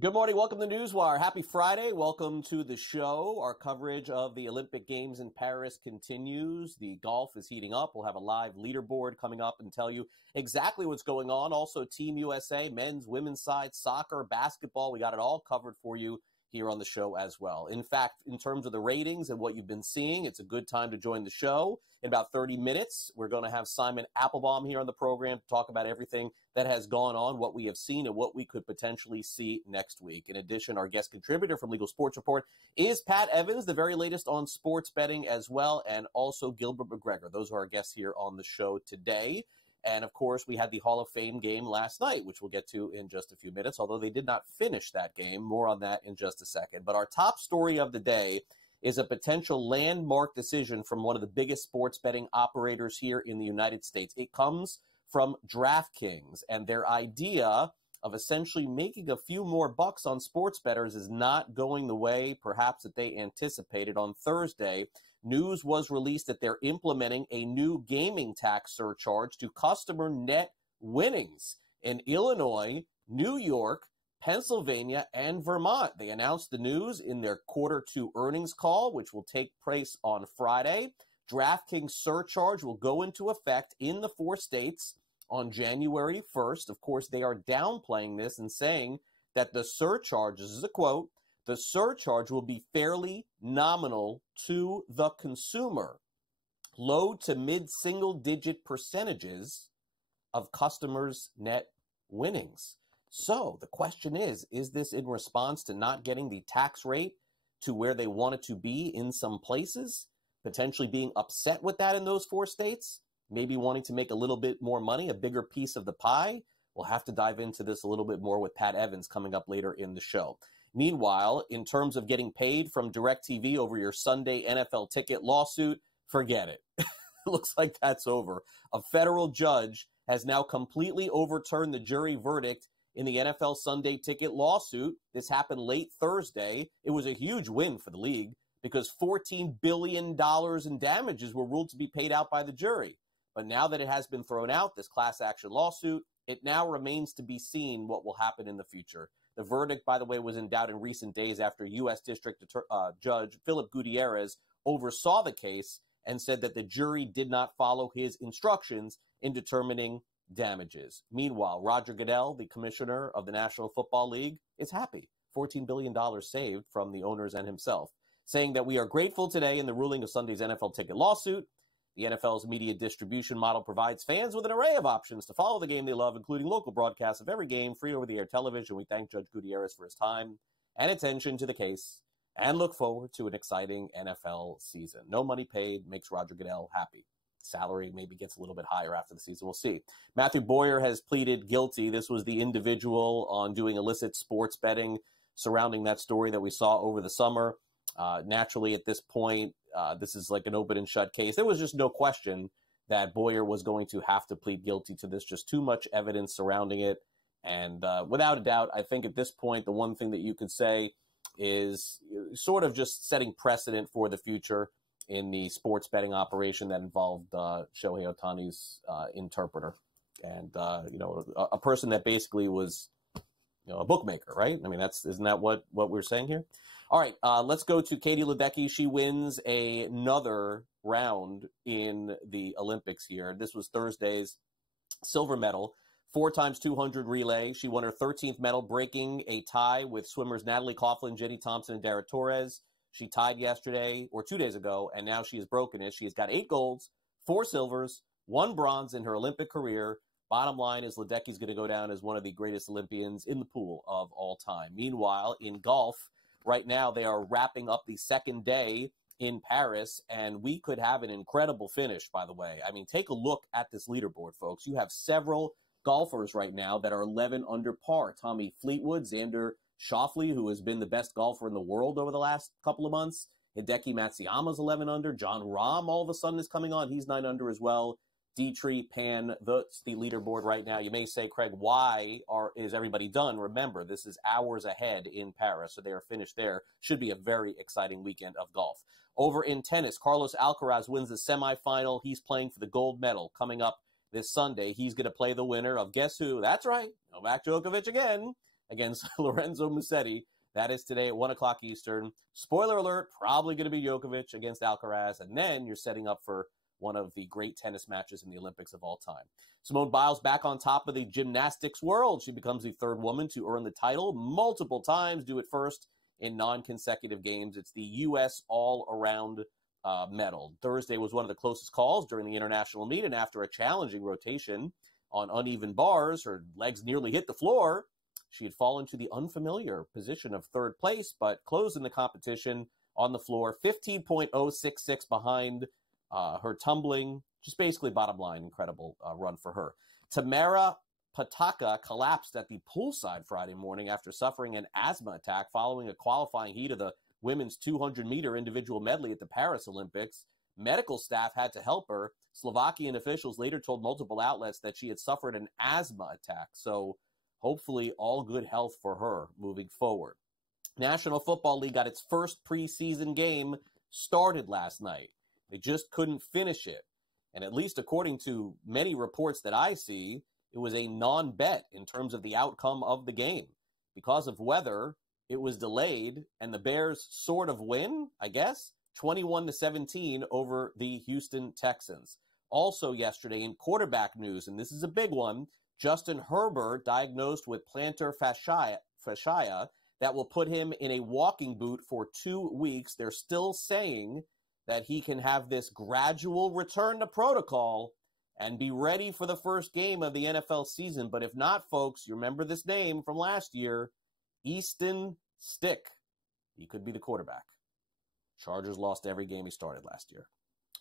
Good morning. Welcome to NewsWire. Happy Friday. Welcome to the show. Our coverage of the Olympic Games in Paris continues. The golf is heating up. We'll have a live leaderboard coming up and tell you exactly what's going on. Also, Team USA, men's, women's side, soccer, basketball. We got it all covered for you here on the show as well. In fact, in terms of the ratings and what you've been seeing, it's a good time to join the show. In about 30 minutes, we're going to have Simon Applebaum here on the program to talk about everything that has gone on, what we have seen, and what we could potentially see next week. In addition, our guest contributor from Legal Sports Report is Pat Evans, the very latest on sports betting as well, and also Gilbert McGregor. Those are our guests here on the show today. And, of course, we had the Hall of Fame game last night, which we'll get to in just a few minutes, although they did not finish that game. More on that in just a second. But our top story of the day is a potential landmark decision from one of the biggest sports betting operators here in the United States. It comes from DraftKings, and their idea of essentially making a few more bucks on sports bettors is not going the way perhaps that they anticipated. On Thursday, news was released that they're implementing a new gaming tax surcharge to customer net winnings in Illinois, New York, Pennsylvania, and Vermont. They announced the news in their Q2 earnings call, which will take place on Friday. DraftKings surcharge will go into effect in the 4 states on January 1st. Of course, they are downplaying this and saying that the surcharge, this is a quote, the surcharge will be fairly nominal to the consumer. Low to mid-single-digit percentages of customers' net winnings. So the question is this in response to not getting the tax rate to where they want it to be in some places, potentially being upset with that in those 4 states, maybe wanting to make a little bit more money, a bigger piece of the pie? We'll have to dive into this a little bit more with Pat Evans coming up later in the show. Meanwhile, in terms of getting paid from DirecTV over your Sunday NFL ticket lawsuit, forget it. It looks like that's over. A federal judge has now completely overturned the jury verdict in the NFL Sunday ticket lawsuit. This happened late Thursday. It was a huge win for the league because $14 billion in damages were ruled to be paid out by the jury. But now that it has been thrown out, this class action lawsuit, it now remains to be seen what will happen in the future. The verdict, by the way, was in doubt in recent days after U.S. District Judge Philip Gutierrez oversaw the case and said that the jury did not follow his instructions in determining damages. Meanwhile, Roger Goodell, the commissioner of the National Football League, is happy. $14 billion saved from the owners and himself, saying that we are grateful today in the ruling of Sunday's NFL ticket lawsuit. The NFL's media distribution model provides fans with an array of options to follow the game they love, including local broadcasts of every game, free over-the-air television. We thank Judge Gutierrez for his time and attention to the case and look forward to an exciting NFL season. No money paid makes Roger Goodell happy. Salary maybe gets a little bit higher after the season. We'll see. Matthew Boyer has pleaded guilty. This was the individual on doing illicit sports betting surrounding that story that we saw over the summer. Naturally, at this point, this is like an open and shut case. There was just no question that Boyer was going to have to plead guilty to this. Just too much evidence surrounding it. And without a doubt, I think at this point, the one thing that you could say is sort of just setting precedent for the future in the sports betting operation that involved Shohei Ohtani's interpreter. And, a person that basically was a bookmaker, right? I mean, isn't that what we're saying here? All right, let's go to Katie Ledecky. She wins another round in the Olympics here. This was Thursday's silver medal, 4x200 relay. She won her 13th medal, breaking a tie with swimmers Natalie Coughlin, Jenny Thompson, and Dara Torres. She tied yesterday or 2 days ago, and now she has broken it. She has got 8 golds, 4 silvers, 1 bronze in her Olympic career. Bottom line is Ledecky's going to go down as one of the greatest Olympians in the pool of all time. Meanwhile, in golf, right now they are wrapping up the second day in Paris, and we could have an incredible finish, by the way. I mean, take a look at this leaderboard, folks. You have several golfers right now that are 11 under par. Tommy Fleetwood, Xander Schauffele, who has been the best golfer in the world over the last couple of months. Hideki Matsuyama's 11 under. John Rahm all of a sudden is coming on. He's 9 under as well. Dietrich, Pan, that's the leaderboard right now. You may say, Craig, why is everybody done? Remember, this is hours ahead in Paris, so they are finished there. Should be a very exciting weekend of golf. Over in tennis, Carlos Alcaraz wins the semifinal. He's playing for the gold medal coming up this Sunday. He's going to play the winner of guess who? That's right, Novak Djokovic again. against Lorenzo Musetti. That is today at 1 o'clock Eastern. Spoiler alert, probably going to be Djokovic against Alcaraz. And then you're setting up for one of the great tennis matches in the Olympics of all time. Simone Biles back on top of the gymnastics world. She becomes the third woman to earn the title multiple times, do it first in non-consecutive games. It's the U.S. all-around medal. Thursday was one of the closest calls during the international meet, and after a challenging rotation on uneven bars, her legs nearly hit the floor. She had fallen to the unfamiliar position of third place, but closed in the competition on the floor, 15.066 behind her tumbling. Just basically bottom line, incredible run for her. Tamara Pataka collapsed at the poolside Friday morning after suffering an asthma attack following a qualifying heat of the women's 200-meter individual medley at the Paris Olympics. Medical staff had to help her. Slovakian officials later told multiple outlets that she had suffered an asthma attack. So hopefully all good health for her moving forward. National Football League got its first preseason game started last night. They just couldn't finish it. And at least according to many reports that I see, it was a non-bet in terms of the outcome of the game. Because of weather, it was delayed, and the Bears sort of win, I guess, 21-17 over the Houston Texans. Also yesterday in quarterback news, and this is a big one, Justin Herbert diagnosed with plantar fascia that will put him in a walking boot for 2 weeks. They're still saying that he can have this gradual return to protocol and be ready for the first game of the NFL season. But if not, folks, you remember this name from last year, Easton Stick. He could be the quarterback. Chargers lost every game he started last year.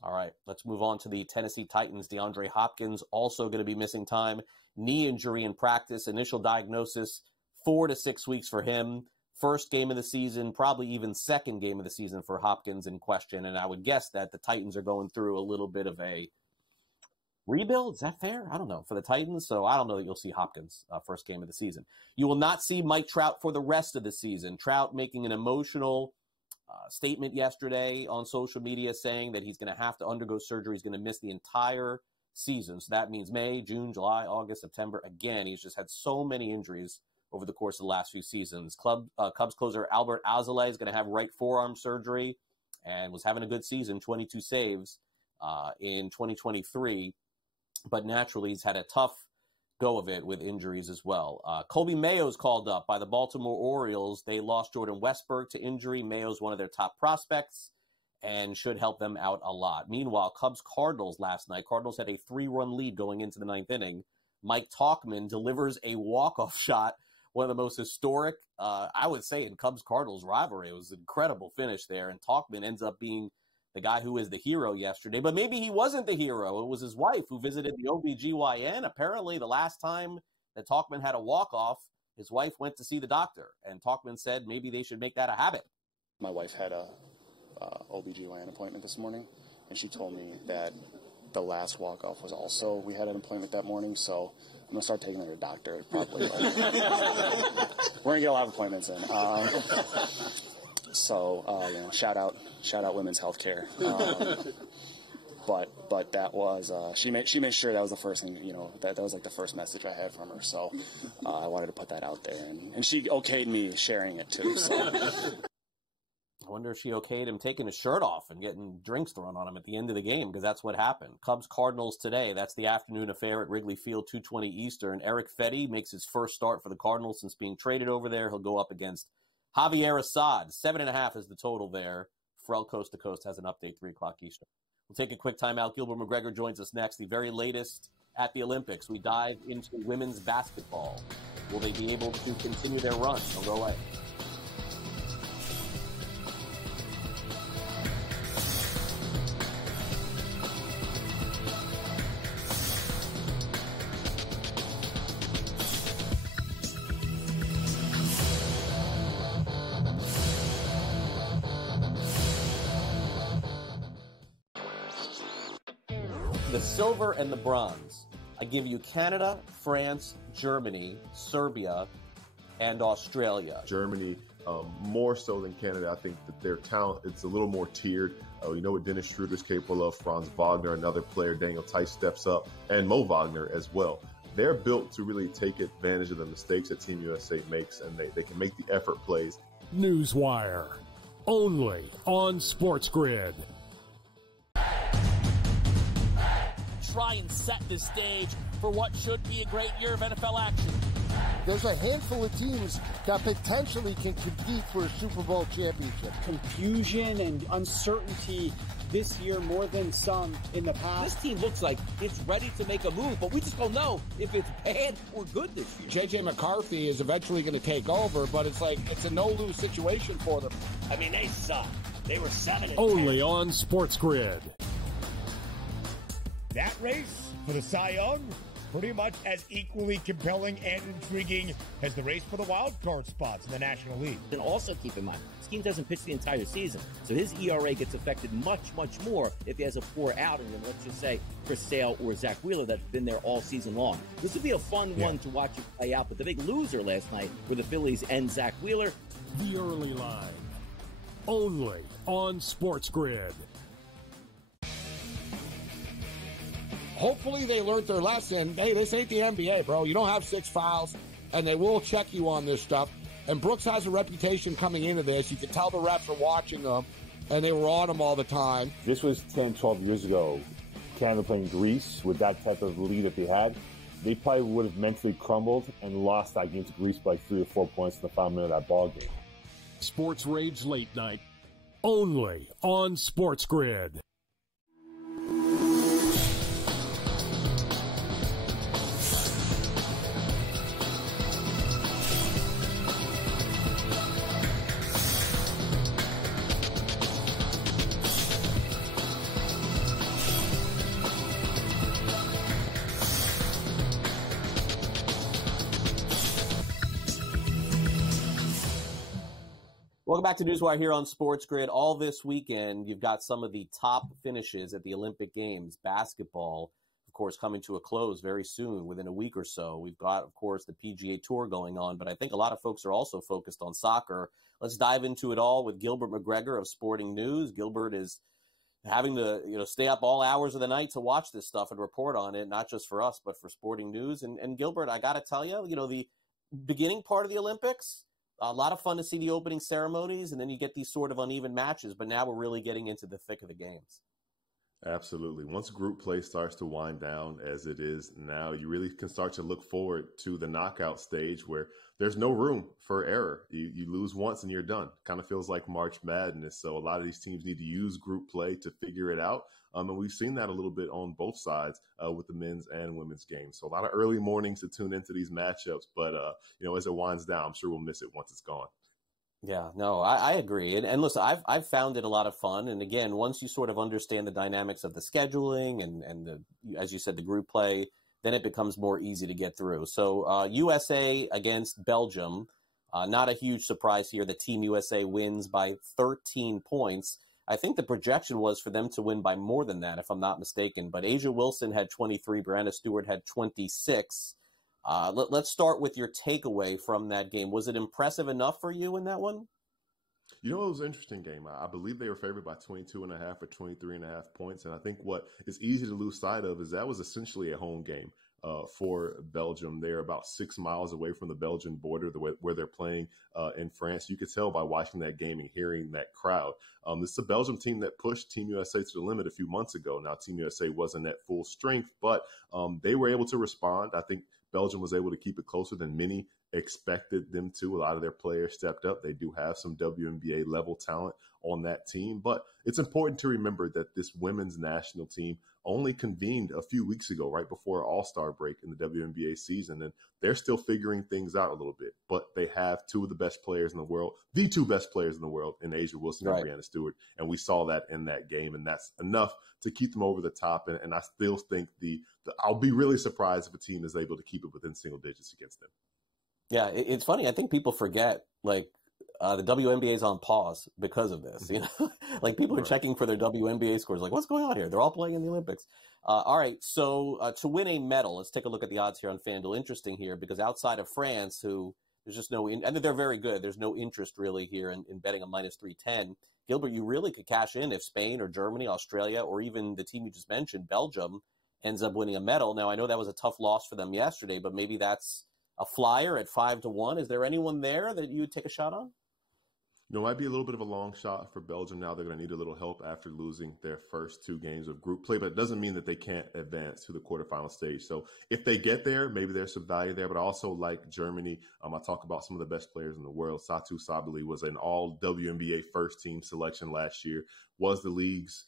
All right, let's move on to the Tennessee Titans. DeAndre Hopkins also going to be missing time. Knee injury in practice. Initial diagnosis, 4 to 6 weeks for him. First game of the season, probably even second game of the season for Hopkins in question. And I would guess that the Titans are going through a little bit of a rebuild. Is that fair? I don't know. For the Titans, so I don't know that you'll see Hopkins first game of the season. You will not see Mike Trout for the rest of the season. Trout making an emotional statement yesterday on social media saying that he's going to have to undergo surgery. He's going to miss the entire season. So that means May, June, July, August, September. Again, he's just had so many injuries over the course of the last few seasons. Cubs closer Albert Alzolay is going to have right forearm surgery and was having a good season, 22 saves in 2023. But naturally, he's had a tough go of it with injuries as well. Colby Mayo's called up by the Baltimore Orioles. They lost Jordan Westburg to injury. Mayo's one of their top prospects and should help them out a lot. Meanwhile, Cubs-Cardinals last night. Cardinals had a 3-run lead going into the ninth inning. Mike Tauchman delivers a walk-off shot, one of the most historic, I would say, in Cubs-Cardinals rivalry. It was an incredible finish there, and Tauchman ends up being the guy who is the hero yesterday. But maybe he wasn't the hero. It was his wife who visited the OBGYN. Apparently, the last time that Tauchman had a walk-off, his wife went to see the doctor, and Tauchman said maybe they should make that a habit. My wife had a OBGYN appointment this morning, and she told me that the last walk-off was also, we had an appointment that morning, so I'm going to start taking her to the doctor probably. We're going to get a lot of appointments in. Shout out women's healthcare. But that was, she made sure that was the first thing, that was like the first message I had from her. So I wanted to put that out there, and she okayed me sharing it too. So. I wonder if she okayed him taking his shirt off and getting drinks thrown on him at the end of the game, because that's what happened. Cubs-Cardinals today. That's the afternoon affair at Wrigley Field, 2:20 Eastern. Eric Fetty makes his first start for the Cardinals since being traded over there. He'll go up against Javier Assad. 7.5 is the total there. Pharrell Coast to Coast has an update, 3 o'clock Eastern. We'll take a quick timeout. Gilbert McGregor joins us next. The very latest at the Olympics. We dive into women's basketball. Will they be able to continue their run? Don't go away. The silver and the bronze. I give you Canada, France, Germany, Serbia, and Australia. Germany, more so than Canada. I think that their talent, it's a little more tiered. We know what Dennis Schroeder's capable of. Franz Wagner, another player. Daniel Tice steps up. And Mo Wagner as well. they're built to really take advantage of the mistakes that Team USA makes, and they can make the effort plays. NewsWire, only on SportsGrid. Try and set the stage for what should be a great year of NFL action. There's a handful of teams that potentially can compete for a Super Bowl championship. Confusion and uncertainty this year more than some in the past. This team looks like it's ready to make a move, but we just don't know if it's bad or good this year. J.J. McCarthy is eventually going to take over, but it's a no-lose situation for them. I mean, they suck. They were 7-10. Only on SportsGrid. That race for the Cy Young, pretty much as equally compelling and intriguing as the race for the wild card spots in the National League. And also keep in mind, this team doesn't pitch the entire season, so his ERA gets affected much, much more if he has a poor outing than, let's just say, Chris Sale or Zach Wheeler that's been there all season long. This would be a fun one to watch it play out, but the big loser last night were the Phillies and Zach Wheeler. The early line, only on SportsGrid. Hopefully they learned their lesson. Hey, this ain't the NBA, bro. You don't have 6 fouls, and they will check you on this stuff. And Brooks has a reputation coming into this. You can tell the refs are watching them, and they were on him all the time. This was 10, 12 years ago. Canada playing Greece with that type of lead that they had. They probably would have mentally crumbled and lost that game to Greece by 3 or 4 points in the final minute of that ball game. Sports Rage Late Night, only on SportsGrid. Welcome back to NewsWire here on SportsGrid. All this weekend, you've got some of the top finishes at the Olympic Games. Basketball, of course, coming to a close very soon, within a week or so. We've got, of course, the PGA Tour going on, but I think a lot of folks are also focused on soccer. Let's dive into it all with Gilbert McGregor of Sporting News. Gilbert is having to stay up all hours of the night to watch this stuff and report on it, not just for us, but for Sporting News. And Gilbert, I got to tell you, the beginning part of the Olympics, a lot of fun to see the opening ceremonies, and then you get these sort of uneven matches. But now we're really getting into the thick of the games. Absolutely. Once group play starts to wind down, as it is now, you really can start to look forward to the knockout stage where there's no room for error. You lose once and you're done. Kind of feels like March Madness. So a lot of these teams need to use group play to figure it out. And we've seen that a little bit on both sides with the men's and women's games. So a lot of early mornings to tune into these matchups. But, as it winds down, I'm sure we'll miss it once it's gone. Yeah, no, I agree. And listen, I've found it a lot of fun. And again, once you sort of understand the dynamics of the scheduling and the, as you said, the group play, then it becomes more easy to get through. So USA against Belgium, not a huge surprise here. The Team USA wins by 13 points. I think the projection was for them to win by more than that, if I'm not mistaken. But Asia Wilson had 23, Brianna Stewart had 26. Let's start with your takeaway from that game. Was it impressive enough for you in that one? It was an interesting game. I believe they were favored by 22.5 or 23.5 points. And I think what is easy to lose sight of is that was essentially a home game for Belgium. They're about 6 miles away from the Belgian border, where they're playing in France. You could tell by watching that game and hearing that crowd. This is a Belgium team that pushed Team USA to the limit a few months ago. Now, Team USA wasn't at full strength, but they were able to respond. I think Belgium was able to keep it closer than many expected them to. A lot of their players stepped up. They do have some WNBA level talent on that team, but it's important to remember that this women's national team only convened a few weeks ago, right before All-Star break in the WNBA season, and they're still figuring things out a little bit, but they have two of the best players in the world, the two best players in the world, in Asia Wilson and Brianna Stewart, and we saw that in that game, and that's enough to keep them over the top, and I still think I'll be really surprised if a team is able to keep it within single digits against them. Yeah, it's funny. I think people forget, the WNBA is on pause because of this. People are checking for their WNBA scores. What's going on here? They're all playing in the Olympics. All right, so to win a medal, let's take a look at the odds here on FanDuel. Interesting here because outside of France, who there's just and they're very good. There's no interest really here in betting a minus 310. Gilbert, you really could cash in if Spain or Germany, Australia, or even the team you just mentioned, Belgium, ends up winning a medal. Now, I know that was a tough loss for them yesterday, but maybe that's a flyer at 5-1. Is there anyone there that you would take a shot on? It might be a little bit of a long shot for Belgium now. They're going to need a little help after losing their first 2 games of group play, but it doesn't mean that they can't advance to the quarterfinal stage. So if they get there, maybe there's some value there, but I also like Germany. I talk about some of the best players in the world. Satu Sabali was an all WNBA first team selection last year, was the league's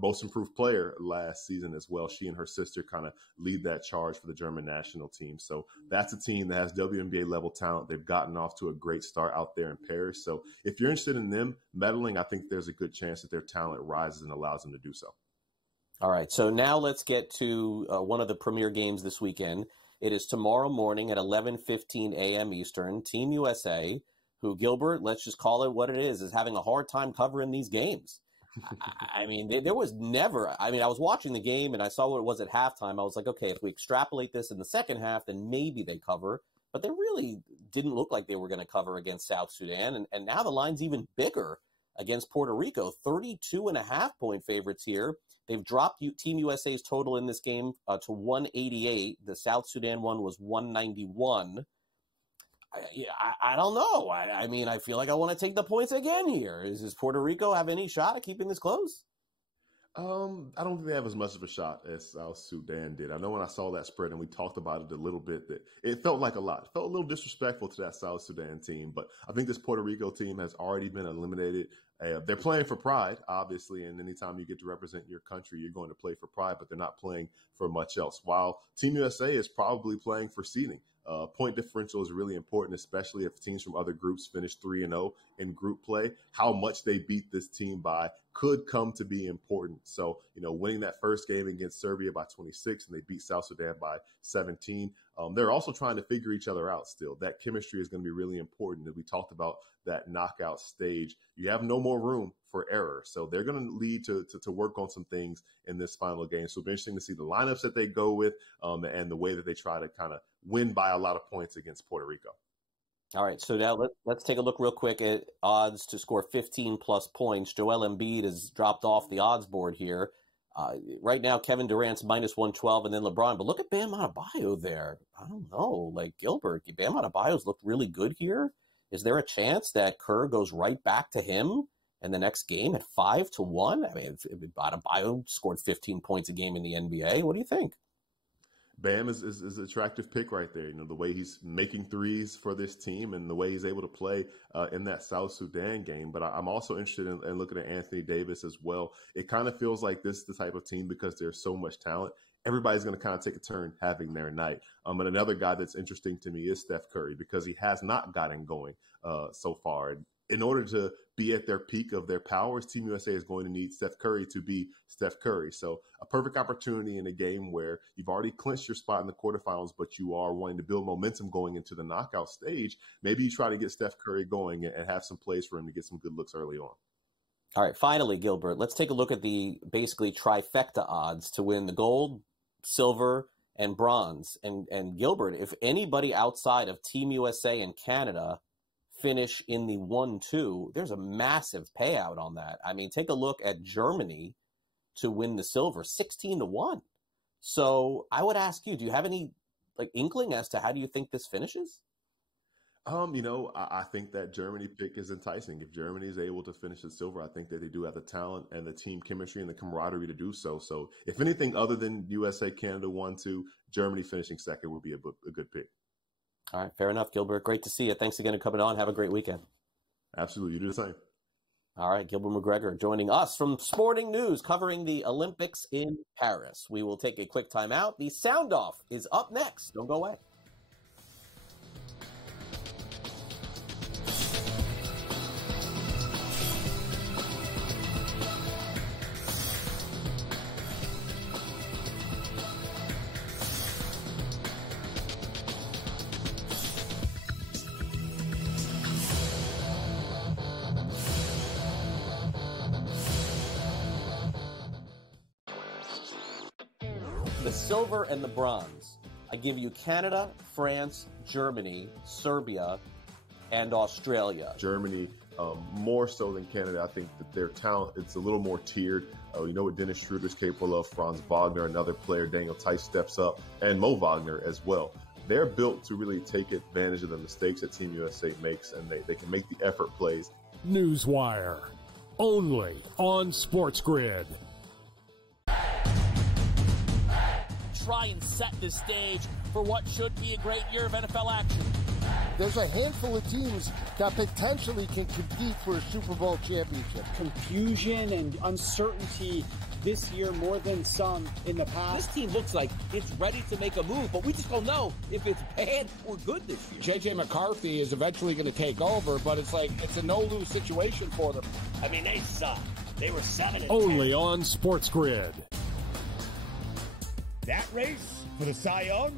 most improved player last season as well. She and her sister kind of lead that charge for the German national team. So that's a team that has WNBA level talent. They've gotten off to a great start out there in Paris. So if you're interested in them medaling, I think there's a good chance that their talent rises and allows them to do so. All right. So now let's get to one of the premier games this weekend. It is tomorrow morning at 11:15 a.m. Eastern. Team USA, who, Gilbert, let's just call it what it is having a hard time covering these games. I mean, there was never – I mean, I was watching the game and I saw what it was at halftime. I was like, okay, if we extrapolate this in the second half, then maybe they cover. But they really didn't look like they were going to cover against South Sudan. And now the line's even bigger against Puerto Rico, 32.5-point favorites here. They've dropped Team USA's total in this game to 188. The South Sudan one was 191. I don't know. I mean, I feel like I want to take the points again here. Does Puerto Rico have any shot at keeping this close? I don't think they have as much of a shot as South Sudan did. I know when I saw that spread and we talked about it a little bit, that it felt like a lot. It felt a little disrespectful to that South Sudan team, but I think this Puerto Rico team has already been eliminated. They're playing for pride, obviously, and anytime you get to represent your country, you're going to play for pride, but they're not playing for much else, while Team USA is probably playing for seeding. Point differential is really important, especially if teams from other groups finish 3-0 in group play. How much they beat this team by could come to be important. So, winning that first game against Serbia by 26 and they beat South Sudan by 17. They're also trying to figure each other out still. That chemistry is going to be really important. As we talked about that knockout stage, you have no more room for error. So they're going to need to work on some things in this final game. So it'll be interesting to see the lineups that they go with and the way that they try to kind of win by a lot of points against Puerto Rico. All right, so now let's take a look real quick at odds to score 15-plus points. Joel Embiid has dropped off the odds board here. Right now, Kevin Durant's minus 112 and then LeBron. But look at Bam Adebayo there. I don't know, like Gilbert. Bam Adebayo's looked really good here. Is there a chance that Kerr goes right back to him in the next game at 5-1? I mean, if Adebayo scored 15 points a game in the NBA, what do you think? Bam is an attractive pick right there. The way he's making threes for this team and the way he's able to play in that South Sudan game. But I'm also interested in looking at Anthony Davis as well. It kind of feels like this is the type of team, because there's so much talent, everybody's going to kind of take a turn having their night. And another guy that's interesting to me is Steph Curry, because he has not gotten going so far. And in order to be at their peak of their powers, Team USA is going to need Steph Curry to be Steph Curry. So a perfect opportunity in a game where you've already clinched your spot in the quarterfinals, but you are wanting to build momentum going into the knockout stage. Maybe you try to get Steph Curry going and have some plays for him to get some good looks early on. All right, finally, Gilbert, let's take a look at the basically trifecta odds to win the gold, silver, and bronze. And Gilbert, if anybody outside of Team USA and Canada finish in the 1-2, there's a massive payout on that. I mean, take a look at Germany to win the silver, 16-1. So I would ask you, do you have any inkling as to how do you think this finishes? I think that Germany pick is enticing. If Germany is able to finish the silver, I think that they do have the talent and the team chemistry and the camaraderie to do so. So if anything other than USA, Canada 1-2, Germany finishing second would be a good pick. All right, fair enough, Gilbert. Great to see you. Thanks again for coming on. Have a great weekend. Absolutely. You do the same. All right, Gilbert McGregor joining us from Sporting News, covering the Olympics in Paris. We will take a quick time out. The sound off is up next. Don't go away. The silver and the bronze. I give you Canada, France, Germany, Serbia, and Australia. Germany More so than Canada, I think that their talent, it's a little more tiered. You know what Dennis Schroeder's capable of, Franz Wagner, another player, Daniel Tice steps up, and Mo Wagner as well. They're built to really take advantage of the mistakes that Team USA makes, and they can make the effort plays. NewsWire, only on SportsGrid. Try and set the stage for what should be a great year of NFL action. There's a handful of teams that potentially can compete for a Super Bowl championship. Confusion and uncertainty this year more than some in the past. This team looks like it's ready to make a move, but we just don't know if it's bad or good this year. J.J. McCarthy is eventually going to take over, but it's a no-lose situation for them. I mean, they suck. They were 7-10. Only on SportsGrid. That race for the Cy Young,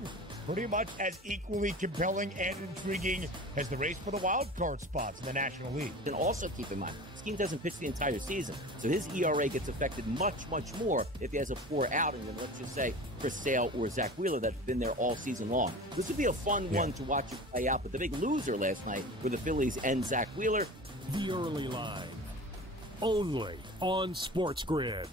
pretty much as equally compelling and intriguing as the race for the wild card spots in the National League. And also keep in mind, this team doesn't pitch the entire season, so his ERA gets affected much, much more if he has a poor outing than, let's just say, Chris Sale or Zach Wheeler that's been there all season long. This would be a fun one to watch it play out, but the big loser last night were the Phillies and Zach Wheeler. The early line, only on SportsGrid.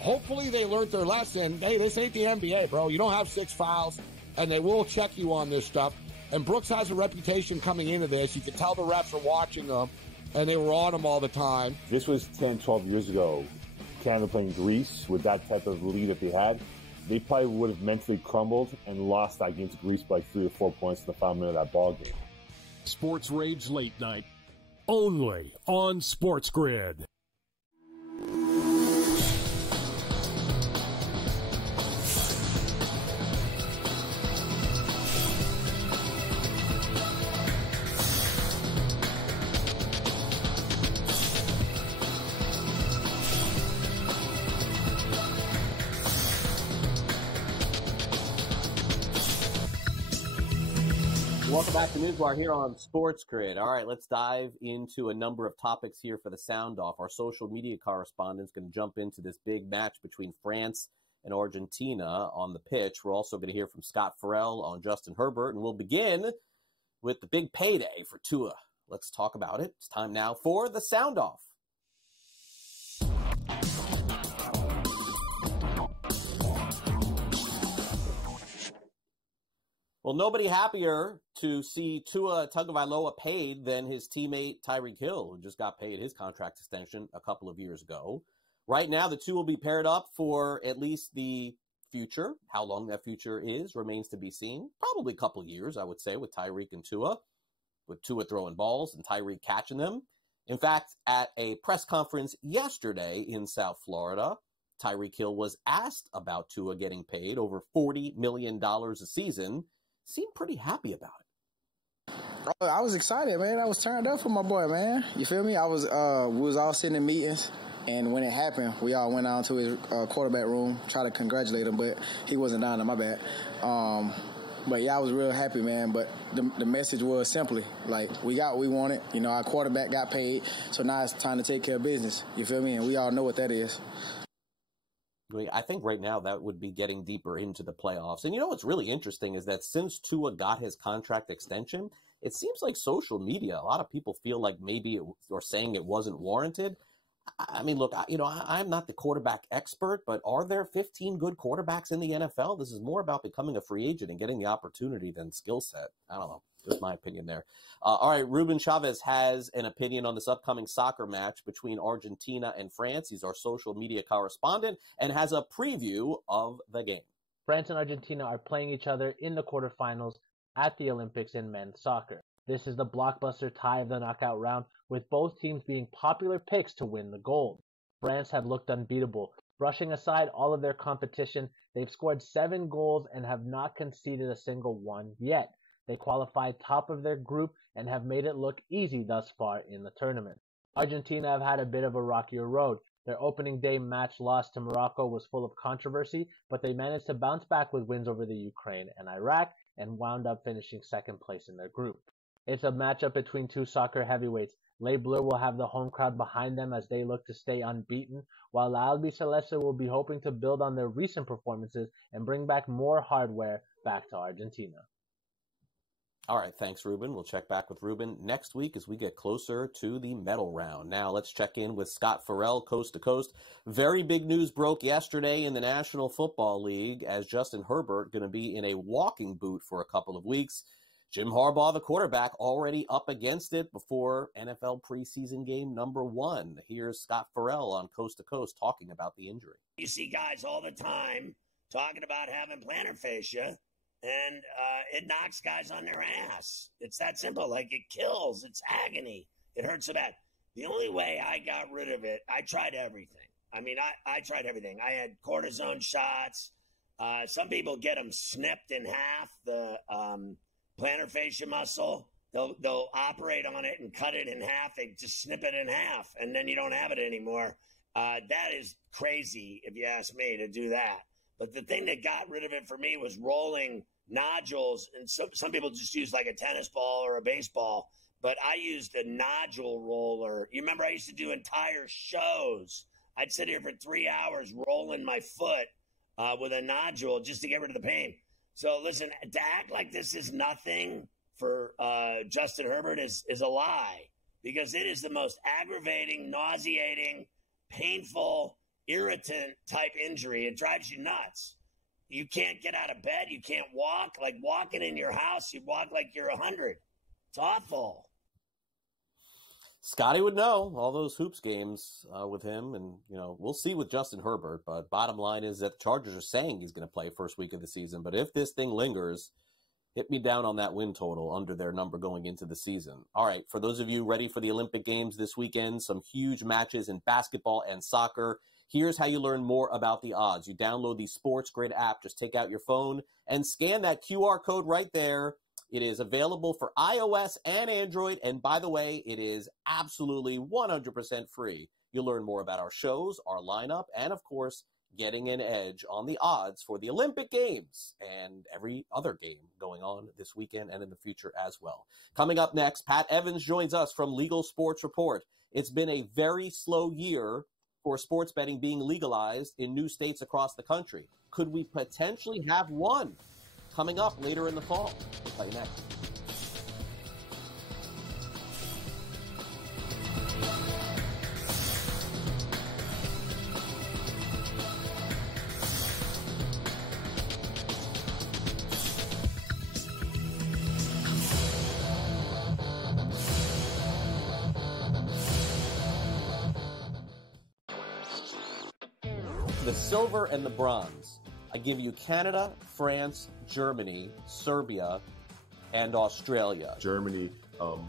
Hopefully they learned their lesson. Hey, this ain't the NBA, bro. You don't have 6 fouls, and they will check you on this stuff. And Brooks has a reputation coming into this. You can tell the refs are watching them, and they were on him all the time. This was 10, 12 years ago. Canada playing Greece with that type of lead that they had. They probably would have mentally crumbled and lost that game to Greece by 3 or 4 points in the final minute of that ball game. Sports Rage Late Night, only on SportsGrid. Welcome back to NewsWire here on SportsGrid. All right, let's dive into a number of topics here for the sound off. Our social media correspondent is going to jump into this big match between France and Argentina on the pitch. We're also going to hear from Scott Farrell on Justin Herbert, and we'll begin with the big payday for Tua. Let's talk about it. It's time now for the sound off. Well, nobody happier to see Tua Tagovailoa paid than his teammate Tyreek Hill, who just got paid his contract extension a couple of years ago. Right now, the two will be paired up for at least the future. How long that future is remains to be seen. Probably a couple of years, I would say, with Tyreek and Tua, with Tua throwing balls and Tyreek catching them. In fact, at a press conference yesterday in South Florida, Tyreek Hill was asked about Tua getting paid over $40 million a season. Seemed pretty happy about it. I was excited, man. I was turned up for my boy, man. You feel me? We was all sitting in meetings, and when it happened, we all went out to his quarterback room, tried to congratulate him, but he wasn't down there, my bad. But yeah, I was real happy, man. But the message was simply, like, we got what we wanted. You know, our quarterback got paid, so now it's time to take care of business. You feel me? And we all know what that is. I think right now that would be getting deeper into the playoffs. And you know what's really interesting is that since Tua got his contract extension, it seems like social media, a lot of people feel like maybe or saying it wasn't warranted. I mean, look, I'm not the quarterback expert, but are there 15 good quarterbacks in the NFL? This is more about becoming a free agent and getting the opportunity than skill set. I don't know. Just my opinion there. All right, Ruben Chavez has an opinion on this upcoming soccer match between Argentina and France. He's our social media correspondent and has a preview of the game. France and Argentina are playing each other in the quarterfinals at the Olympics in men's soccer. This is the blockbuster tie of the knockout round, with both teams being popular picks to win the gold. France have looked unbeatable. Brushing aside all of their competition, they've scored 7 goals and have not conceded a single one yet. They qualified top of their group and have made it look easy thus far in the tournament. Argentina have had a bit of a rockier road. Their opening day match loss to Morocco was full of controversy, but they managed to bounce back with wins over the Ukraine and Iraq and wound up finishing second place in their group. It's a matchup between two soccer heavyweights. Les Bleus will have the home crowd behind them as they look to stay unbeaten, while La Albiceleste will be hoping to build on their recent performances and bring back more hardware back to Argentina. All right, thanks, Ruben. We'll check back with Ruben next week as we get closer to the medal round. Now, let's check in with Scott Farrell, Coast to Coast. Very big news broke yesterday in the National Football League as Justin Herbert going to be in a walking boot for a couple of weeks. Jim Harbaugh, the quarterback, already up against it before NFL preseason game number 1. Here's Scott Farrell on Coast to Coast talking about the injury. You see guys all the time talking about having plantar fascia, and it knocks guys on their ass. It's that simple. Like, it kills. It's agony. It hurts so bad. The only way I got rid of it, I tried everything. I mean, I tried everything. I had cortisone shots. Some people get them snipped in half, the plantar fascia muscle. They'll operate on it and cut it in half. They just snip it in half, and then you don't have it anymore. That is crazy, if you ask me, to do that. But the thing that got rid of it for me was rolling nodules, and some people just use like a tennis ball or a baseball, but I used a nodule roller. You remember I used to do entire shows. I'd sit here for 3 hours rolling my foot with a nodule just to get rid of the pain. So listen, to act like this is nothing for Justin Herbert is a lie, because it is the most aggravating, nauseating, painful, irritant type injury. It drives you nuts. You can't get out of bed. You can't walk. Like walking in your house, you walk like you're 100. It's awful. Scotty would know all those hoops games with him. And, you know, we'll see with Justin Herbert. But bottom line is that the Chargers are saying he's going to play first week of the season. But if this thing lingers, hit me down on that win total under their number going into the season. All right, for those of you ready for the Olympic Games this weekend, some huge matches in basketball and soccer. Here's how you learn more about the odds. You download the SportsGrid app. Just take out your phone and scan that QR code right there. It is available for iOS and Android. And by the way, it is absolutely 100% free. You'll learn more about our shows, our lineup, and of course, getting an edge on the odds for the Olympic Games and every other game going on this weekend and in the future as well. Coming up next, Pat Evans joins us from Legal Sports Report. It's been a very slow year for sports betting being legalized in new states across the country. Could we potentially have one coming up later in the fall? We'll tell you next. The silver and the bronze. I give you Canada, France, Germany, Serbia, and Australia. Germany,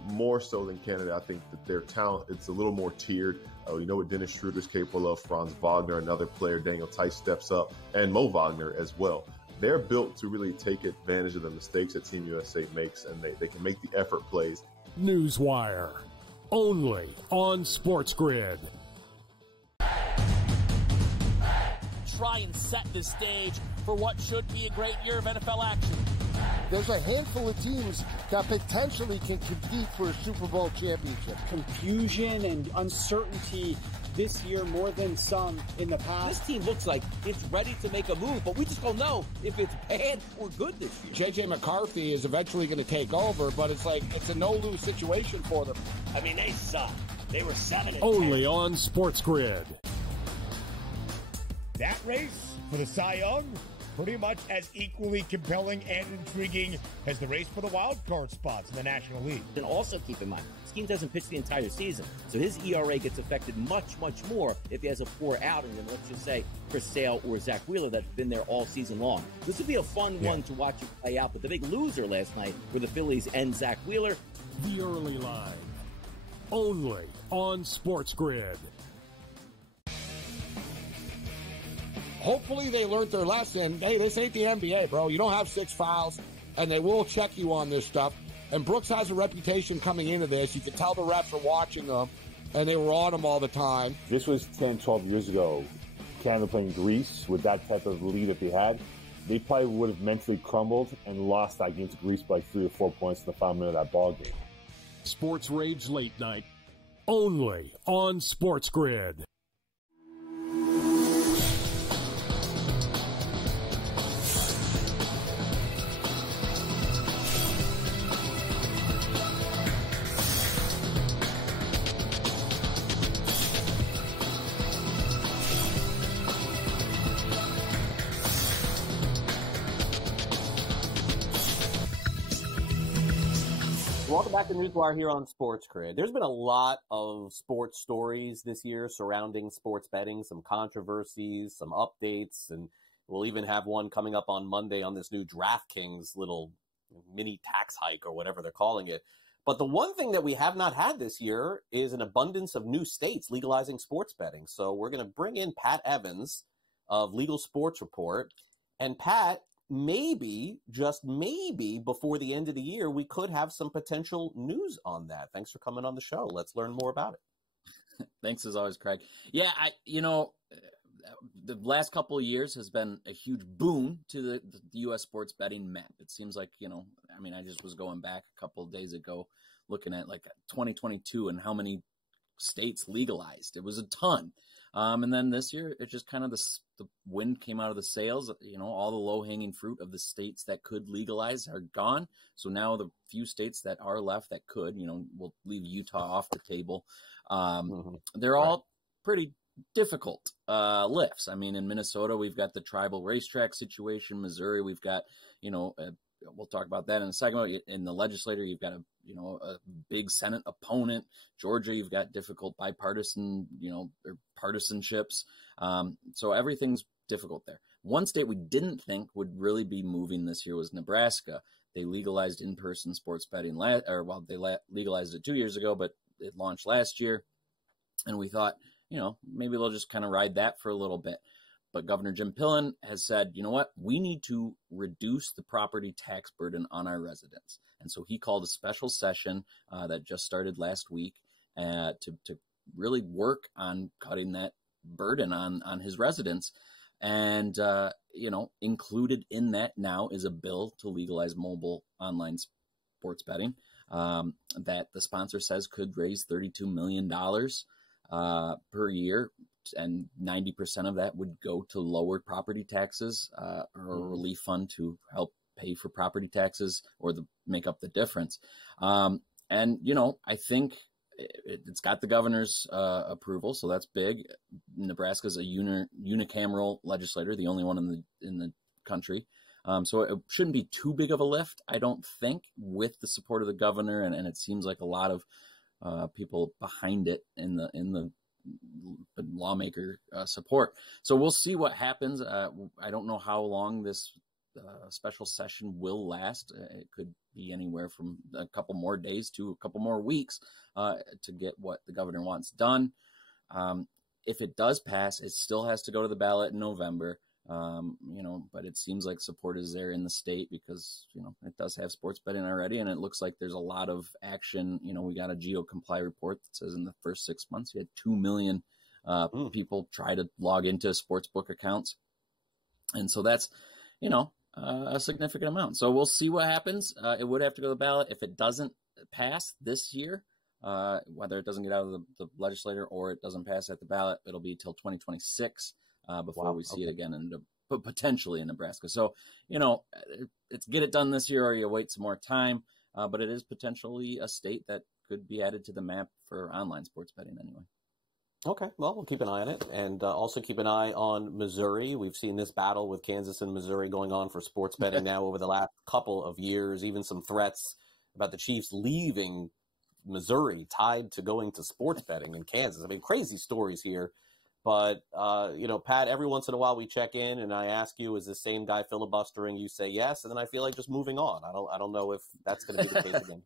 more so than Canada. I think that their talent, it's a little more tiered. You know what Dennis Schroeder's capable of. Franz Wagner, another player. Daniel Tice steps up. And Mo Wagner as well. They're built to really take advantage of the mistakes that Team USA makes, and they can make the effort plays. NewsWire, only on SportsGrid. Try and set the stage for what should be a great year of NFL action. There's a handful of teams that potentially can compete for a Super Bowl championship. Confusion and uncertainty this year more than some in the past. This team looks like it's ready to make a move, but we just don't know if it's bad or good this year. J.J. McCarthy is eventually going to take over, but it's like it's a no-lose situation for them. I mean, they suck. They were 7-10. Only on SportsGrid. That race for the Cy Young, pretty much as equally compelling and intriguing as the race for the wild card spots in the National League. And also keep in mind, Skeen doesn't pitch the entire season, so his ERA gets affected much, much more if he has a poor outing than, let's just say, Chris Sale or Zach Wheeler that's been there all season long. This would be a fun one to watch it play out, but the big loser last night were the Phillies and Zach Wheeler. The early line, only on SportsGrid. Hopefully they learned their lesson. Hey, this ain't the NBA, bro. You don't have 6 fouls, and they will check you on this stuff. And Brooks has a reputation coming into this. You can tell the refs are watching them, and they were on him all the time. This was 10, 12 years ago. Canada playing Greece with that type of lead that they had. They probably would have mentally crumbled and lost that game to Greece by 3 or 4 points in the final minute of that ball game. Sports Rage Late Night, only on SportsGrid. Welcome back to NewsWire here on SportsGrid. There's been a lot of sports stories this year surrounding sports betting, some controversies, some updates, and we'll even have one coming up on Monday on this new DraftKings little mini tax hike or whatever they're calling it. But the one thing that we have not had this year is an abundance of new states legalizing sports betting. So we're going to bring in Pat Evans of Legal Sports Report. And Pat, maybe, just maybe, before the end of the year, we could have some potential news on that. Thanks for coming on the show. Let's learn more about it. Thanks as always, Craig. Yeah, the last couple of years has been a huge boon to the U.S. sports betting map. It seems like, I just was going back a couple of days ago looking at like 2022 and how many states legalized. It was a ton. And then this year, it just kind of the wind came out of the sails. All the low-hanging fruit of the states that could legalize are gone. So now the few states that are left that could, we'll leave Utah off the table. They're all pretty difficult lifts. In Minnesota, we've got the tribal racetrack situation. Missouri, we've got, we'll talk about that in a second. In the legislature, you've got a big Senate opponent. Georgia, you've got difficult bipartisan, or partisanships. So everything's difficult there. One state we didn't think would really be moving this year was Nebraska. They legalized in-person sports betting they legalized it 2 years ago, but it launched last year. And we thought, maybe they'll just kind of ride that for a little bit. But Governor Jim Pillen has said, you know what, we need to reduce the property tax burden on our residents. And so he called a special session that just started last week to really work on cutting that burden on his residents. And, included in that now is a bill to legalize mobile online sports betting that the sponsor says could raise $32 million per year. And 90% of that would go to lower property taxes or a relief fund to help pay for property taxes or make up the difference. I think it's got the governor's approval, so that's big. Nebraska's a unicameral legislator, the only one in the country. So it shouldn't be too big of a lift, I don't think, with the support of the governor, and it seems like a lot of people behind it in the lawmaker support. So we'll see what happens. I don't know how long this special session will last. It could be anywhere from a couple more days to a couple more weeks to get what the governor wants done. If it does pass, it still has to go to the ballot in November. But it seems like support is there in the state because, it does have sports betting already. And it looks like there's a lot of action. We got a GeoComply report that says in the first 6 months, you had 2 million people try to log into sportsbook accounts. And so that's, a significant amount. So we'll see what happens. It would have to go to the ballot. If it doesn't pass this year, whether it doesn't get out of the legislature or it doesn't pass at the ballot, it'll be till 2026. Before we see it again, but potentially in Nebraska. So, it's get it done this year or you wait some more time. But it is potentially a state that could be added to the map for online sports betting anyway. Okay, well, we'll keep an eye on it and also keep an eye on Missouri. We've seen this battle with Kansas and Missouri going on for sports betting now over the last couple of years, even some threats about the Chiefs leaving Missouri tied to going to sports betting in Kansas. Crazy stories here. But, Pat, every once in a while we check in and I ask you, is the same guy filibustering? You say yes. And then I feel like just moving on. I don't know if that's going to be the case again.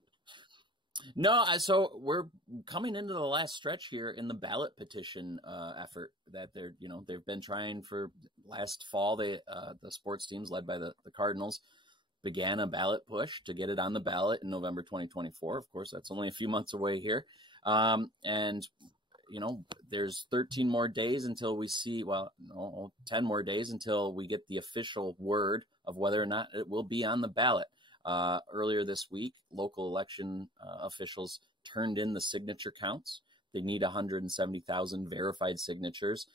No, so we're coming into the last stretch here in the ballot petition effort that they've been trying for last fall. The sports teams led by the Cardinals began a ballot push to get it on the ballot in November 2024. Of course, that's only a few months away here. There's 13 more days until we see, 10 more days until we get the official word of whether or not it will be on the ballot. Earlier this week, local election officials turned in the signature counts. They need 170,000 verified signatures.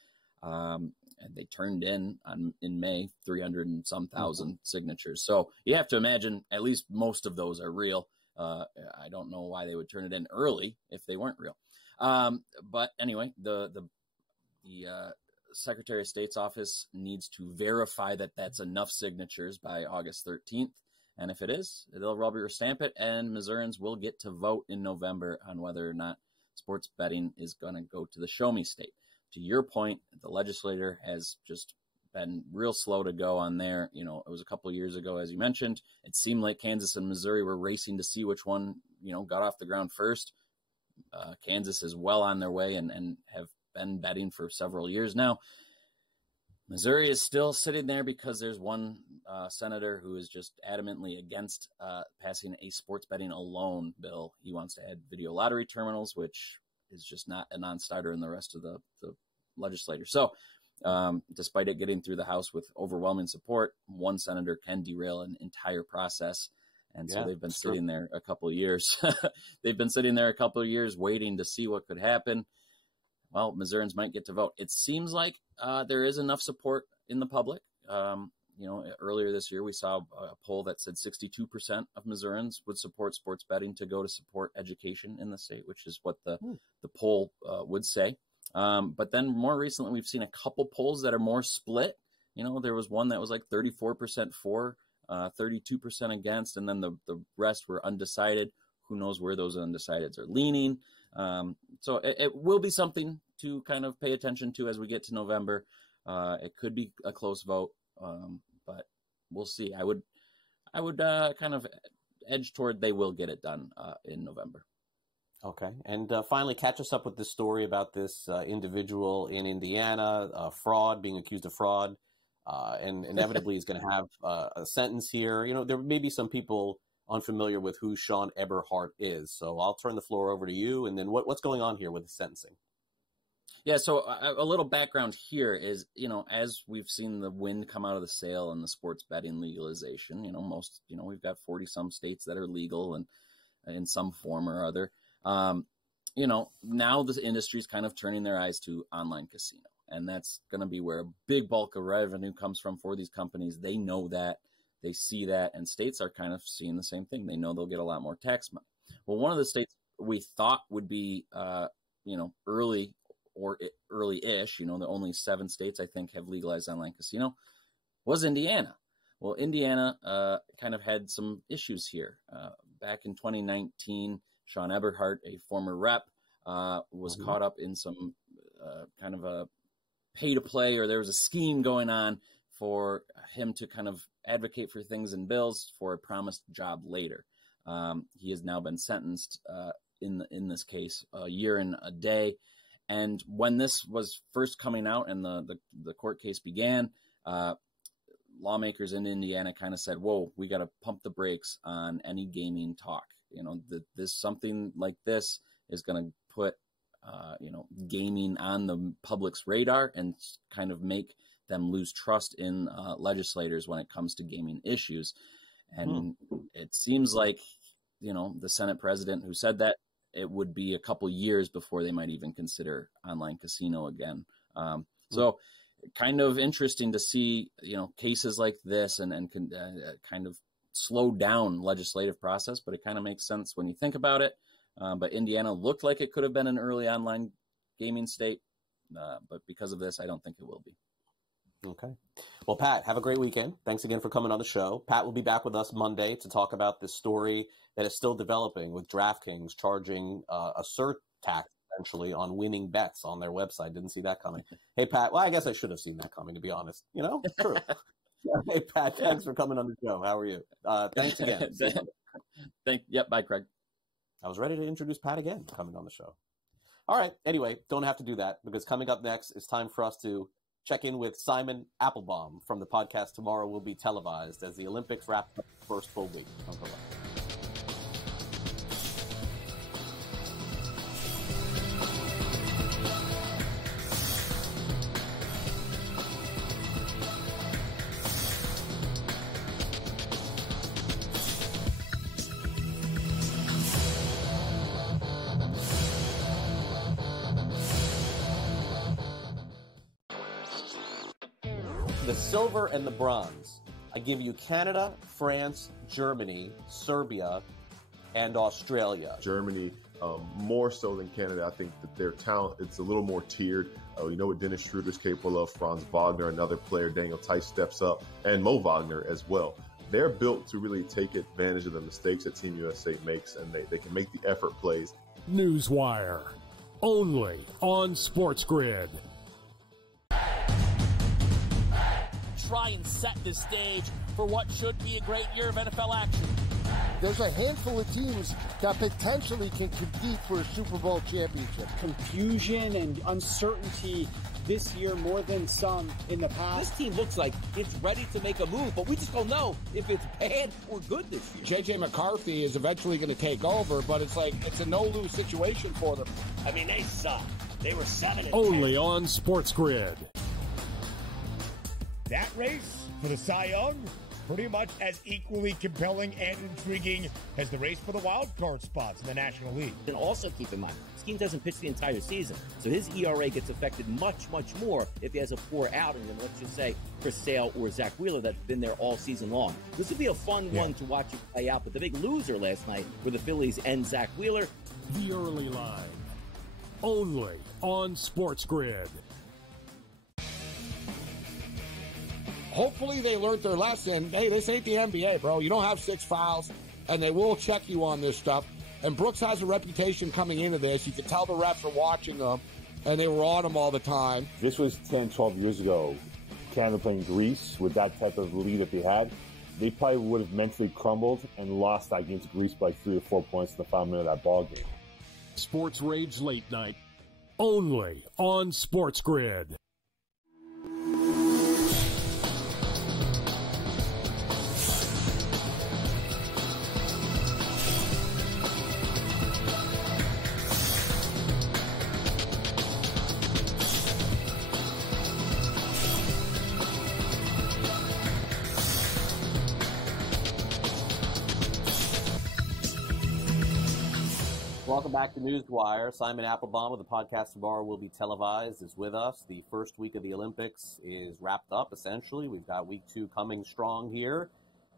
And they turned in May 300 and some thousand signatures. So you have to imagine at least most of those are real. I don't know why they would turn it in early if they weren't real. But anyway, the Secretary of State's office needs to verify that that's enough signatures by August 13th. And if it is, they'll rubber stamp it, and Missourians will get to vote in November on whether or not sports betting is going to go to the show me state. To your point, the legislator has just been real slow to go on there. You know, it was a couple of years ago, as you mentioned. It seemed like Kansas and Missouri were racing to see which one, you know, got off the ground first. Kansas is well on their way and have been betting for several years now. Missouri is still sitting there because there's one senator who is just adamantly against passing a sports betting alone bill. He wants to add video lottery terminals, which is just not a non-starter in the rest of the legislature. So despite it getting through the House with overwhelming support, one senator can derail an entire process. And so they've been sitting there a couple of years. They've been sitting there a couple of years waiting to see what could happen. Well, Missourians might get to vote. It seems like there is enough support in the public. You know, earlier this year, we saw a poll that said 62% of Missourians would support sports betting to go to support education in the state, which is what the poll would say. But then more recently, we've seen a couple polls that are more split. You know, there was one that was like 34% for, 32% against, and then the rest were undecided. Who knows where those undecideds are leaning? So it will be something to kind of pay attention to as we get to November. It could be a close vote, but we'll see. I would kind of edge toward they will get it done in November. Okay. And finally, catch us up with this story about this individual in Indiana, fraud, being accused of fraud, and inevitably is going to have a sentence here. You know, there may be some people unfamiliar with who Sean Eberhardt is. So I'll turn the floor over to you. And then what's going on here with the sentencing? Yeah, so a little background here is, you know, as we've seen the wind come out of the sail and the sports betting legalization, you know, we've got 40-some states that are legal and in some form or other. You know, now the industry is kind of turning their eyes to online casino. And that's going to be where a big bulk of revenue comes from for these companies. They know that. They see that, and states are kind of seeing the same thing. They know they'll get a lot more tax money. Well, one of the states we thought would be, you know, early or early-ish, you know, the only 7 states I think have legalized online casino, was Indiana. Well, Indiana kind of had some issues here. Back in 2019, Sean Eberhardt, a former rep, was caught up in some kind of a pay-to-play, or there was a scheme going on for him to kind of advocate for things in bills for a promised job later. He has now been sentenced in this case a year and a day. And when this was first coming out and the court case began, lawmakers in Indiana kind of said, whoa, we got to pump the brakes on any gaming talk. You know, something like this is going to put, you know, gaming on the public's radar and kind of make them lose trust in legislators when it comes to gaming issues. And it seems like, you know, the Senate president who said that, it would be a couple years before they might even consider online casino again. So kind of interesting to see, you know, cases like this and kind of slow down legislative process, but it kind of makes sense when you think about it. But Indiana looked like it could have been an early online gaming state. But because of this, I don't think it will be. Okay. Well, Pat, have a great weekend. Thanks again for coming on the show. Pat will be back with us Monday to talk about this story that is still developing with DraftKings charging a surtax essentially on winning bets on their website. Didn't see that coming. Hey, Pat. Well, I guess I should have seen that coming, to be honest. You know, true. Hey, Pat, thanks for coming on the show. How are you? Thanks again. Yep. Bye, Craig. I was ready to introduce Pat again coming on the show. All right. Anyway, don't have to do that because coming up next, it's time for us to check in with Simon Applebaum from the podcast Tomorrow Will Be Televised as the Olympics wrap up the first full week. Don't go back. The silver and the bronze. I give you Canada, France, Germany, Serbia, and Australia. Germany, more so than Canada. I think that their talent, it's a little more tiered. You know what Dennis Schroeder's capable of. Franz Wagner, another player. Daniel Theis steps up. And Mo Wagner as well. they're built to really take advantage of the mistakes that Team USA makes, and they can make the effort plays. NewsWire, only on SportsGrid. Try and set the stage for what should be a great year of NFL action. There's a handful of teams that potentially can compete for a Super Bowl championship. Confusion and uncertainty this year more than some in the past. This team looks like it's ready to make a move, but we just don't know if it's bad or good this year. J.J. McCarthy is eventually going to take over, but it's a no-lose situation for them. I mean, they suck. They were 7-10. Only on SportsGrid. That race for the Cy Young, pretty much as equally compelling and intriguing as the race for the wild card spots in the National League. And also keep in mind, Skeen doesn't pitch the entire season, so his ERA gets affected much, much more if he has a poor outing than, let's just say, Chris Sale or Zach Wheeler that's been there all season long. This would be a fun one to watch it play out, but the big loser last night were the Phillies and Zach Wheeler. The early line, only on SportsGrid. Hopefully they learned their lesson. Hey, this ain't the NBA, bro. You don't have 6 fouls, and they will check you on this stuff. And Brooks has a reputation coming into this. You can tell the refs are watching him, and they were on him all the time. This was 10, 12 years ago. Canada playing Greece with that type of lead that they had. They probably would have mentally crumbled and lost that game to Greece by 3 or 4 points in the final minute of that ball game. Sports Rage Late Night, only on SportsGrid. Welcome back to NewsWire. Simon Applebaum with the podcast tomorrow will be televised is with us. The first week of the Olympics is wrapped up, essentially. We've got week 2 coming strong here.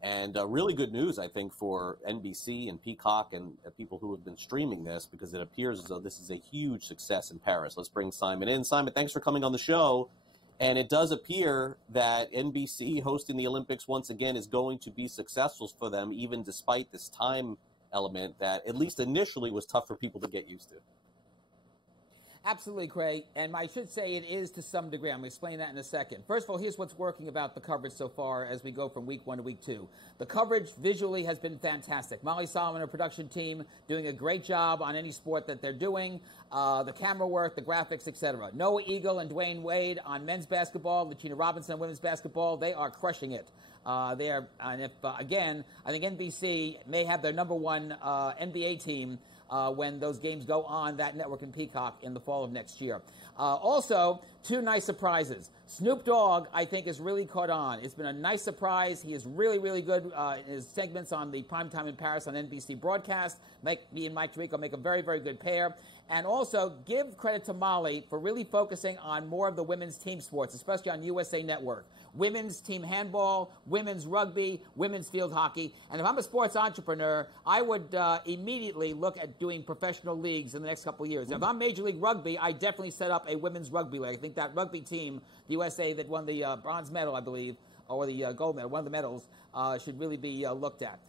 And really good news, I think, for NBC and Peacock and people who have been streaming this, because it appears as though this is a huge success in Paris. Let's bring Simon in. Simon, thanks for coming on the show. And it does appear that NBC hosting the Olympics once again is going to be successful for them, even despite this time element that, at least initially, was tough for people to get used to. Absolutely, Craig. And I should say it is to some degree. I'm going to explain that in a second. First of all, here's what's working about the coverage so far as we go from week 1 to week 2. The coverage visually has been fantastic. Molly Solomon, her production team, doing a great job on any sport that they're doing. The camera work, the graphics, etc. Noah Eagle and Dwayne Wade on men's basketball. Latina Robinson on women's basketball. They are crushing it. And if, again, I think NBC may have their number 1 NBA team when those games go on that network in Peacock in the fall of next year. Also, 2 nice surprises. Snoop Dogg, I think, has really caught on. It's been a nice surprise. He is really, really good in his segments on the Primetime in Paris on NBC broadcast. Me and Mike Tirico make a very, very good pair. And also, give credit to Molly for really focusing on more of the women's team sports, especially on USA Network. Women's team handball, women's rugby, women's field hockey. And if I'm a sports entrepreneur, I would immediately look at doing professional leagues in the next couple of years. If I'm Major League Rugby, I definitely set up a women's rugby league. I think that rugby team, the USA that won the bronze medal, I believe, or the gold medal, one of the medals, should really be looked at.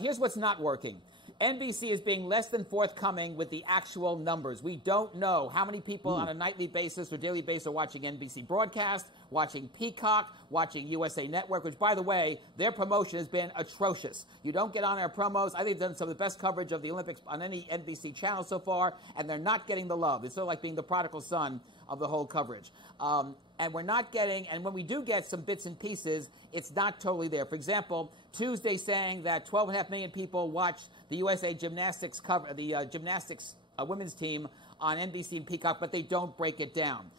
Here's what's not working. NBC is being less than forthcoming with the actual numbers. We don't know how many people on a nightly basis or daily basis are watching NBC broadcast, watching Peacock, watching USA Network, which, by the way, their promotion has been atrocious. You don't get on our promos. I think they've done some of the best coverage of the Olympics on any NBC channel so far, and they're not getting the love. It's sort of like being the prodigal son of the whole coverage. And we're not getting, and when we do get some bits and pieces, it's not totally there. For example, Tuesday saying that 12.5 million people watched the USA gymnastics cover, the gymnastics women's team on NBC and Peacock, but they don't break it down.